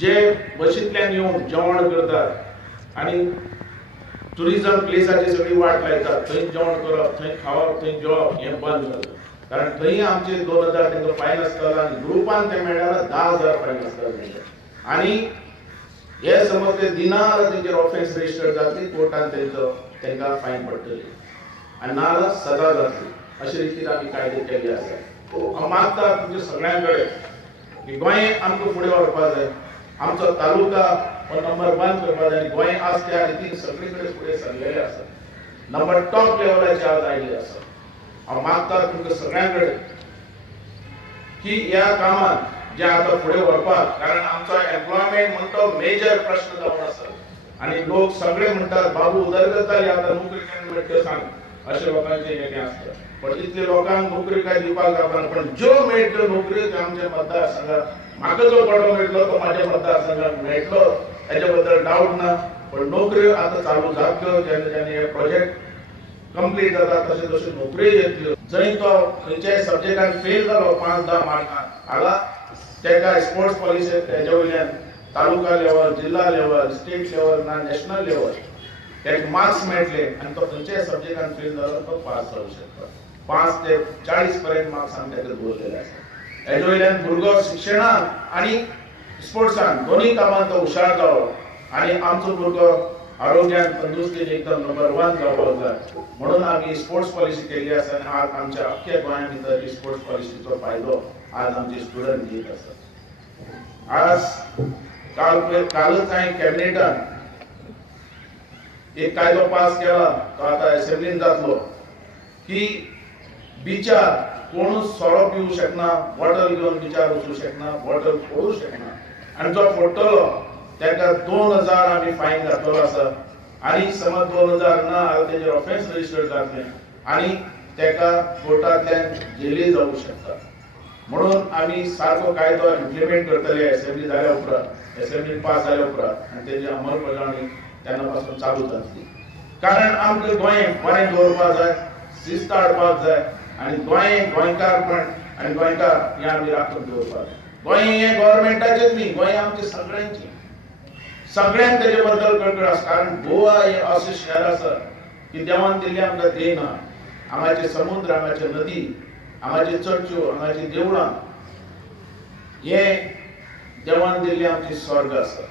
जे बशींतल्यान येवन जेवण करतात आणि टुरिझम प्लेसाची सगळी वाट लायतात, थंय जेवण करप, थंय खावप, थंय जेवप हें बंद जालें. कारण थंय आमचे 2000 तांकां फायन आसतालो आनी ग्रुपान ते मेळ्ळ्यार 10,000 फायन आसतालो. आनी हे समज ते दिना जाल्यार तेंचेर ऑफेन्स रजिस्टर जातली, कोर्टान तांकां फायन पडटली आनी ना जाल्यार सजा जातली. अशे रितीन आमी कायदे केल्ले आसा. हांव मागता तुमच्या सगळ्यां कडेन की गोंय आमकां फुडें व्हरपाक जाय, आमचो तालुका हो नंबर 1 करपाक जाय. गोंय आज त्या रितीन सगळे कडेन फुडें सरलेले आसा, नंबर टॉप लेवलाचेर आज आयिल्ले आसा. हांव मागता तुमकां सगळ्यां कडेन की ह्या कामात जे आता फुडें व्हरपाक, कारण आमचो एम्प्लॉयमेंट म्हणटा मेजर प्रश्न जावन आसा आनी लोक सगळे म्हणटात बाबू उदरगत आतां नोकरी केन्ना मेळटल्यो सांग, अशे लोकांचे हें आसता. पण इतले लोकांक नोकरी काय दिवपाक जावना, पण ज्यो मेळटल्यो नोकऱ्यो त्यो आमच्या मतदारसंघात म्हाका जो कोडो मेळटलो तो म्हाज्या मतदारसंघात मेळटलो, हेच्या बद्दल डावट ना. पण नोकऱ्यो आतां चालू जातल्यो, जेन्ना जेन्ना हे प्रोजेक्ट कंप्लीट जाता तशें तशें नोकऱ्यो येतल्यो. जंय तो खंयच्याय सब्जेक्टान फेल जालो 5-10 मार्कान, हांगा तेका स्पोर्ट्स पॉलिसी हेच्या वयल्यान तालुका लेवल, जिल्हा लेवल, स्टेट लेवल ना नॅशनल लेवल तेका मार्क्स मेळटले आनी तो खंयच्याय सब्जेक्टान फेल जालो तो पास जावंक शकता. 5 ते 40 पर्यंत मार्क्स आमी तेका दवरलेले आसा. हेच्या वयल्यान भुरगो शिक्षणान आनी स्पोर्ट्सान दोनूय कामांत तो हुशार जावप आनी आमचो भुरगो आरोग्यान तंदुरुस्तीन एकदम नंबर 1 जावपाक जाय. म्हणून आमी स्पोर्ट्स पॉलिसी केल्ली आसा आनी आज आमच्या अख्ख्या गोंया भितर ही स्पोर्ट्स पॉलिसीचो फायदो आज आमचे स्टुडंट घेत आसात. आज कालच हांवें कॅबिनेटान एक कायदो पास केला, तो आतां असेंब्लीन जातलो, की बिचार कोणूच सोरो पिवूं शकना, बॉटल घेवन बिचार वचूं शकना, बॉटल फोडूं शकना आनी जो फोडटलो ताका 2000 आमी फायन घातलेलो आसा. आनी समज 2000 ना जाल्यार तेजेर ऑफेन्स रजिस्टर जातले आनी ताका कोर्टांतल्यान जेली जावंक शकता. म्हणून आमी सारको कायदो इम्प्लिमेंट करतले असेंब्ली जाल्या उपरांत, असेंब्लीन पास जाल्या उपरांत आनी तेजी अंमलबजावणी तेन्ना पासून चालू जातली. कारण आमकां गोंय बरें दवरपाक जाय, शिस्त हाडपाक जाय आनी गोंयकारपण आनी गोंयकार हें आमी राखून दवरपाक जाय. गोंय हें गव्हर्मेंटाचेंच न्ही, गोंय आमचें सगळ्यांचें. सगळ्यांक तेजे बद्दल कळकळ आसा. कारण गोवा हें अशें शहर आसा की देवान दिल्लें आमकां देण ना. हांगाचे समुद्र, हांगाचे नदी, हांगाचे चर्च्यो, हांगाची देवळां, हें देवान दिल्लें आमचें स्वर्ग आसा.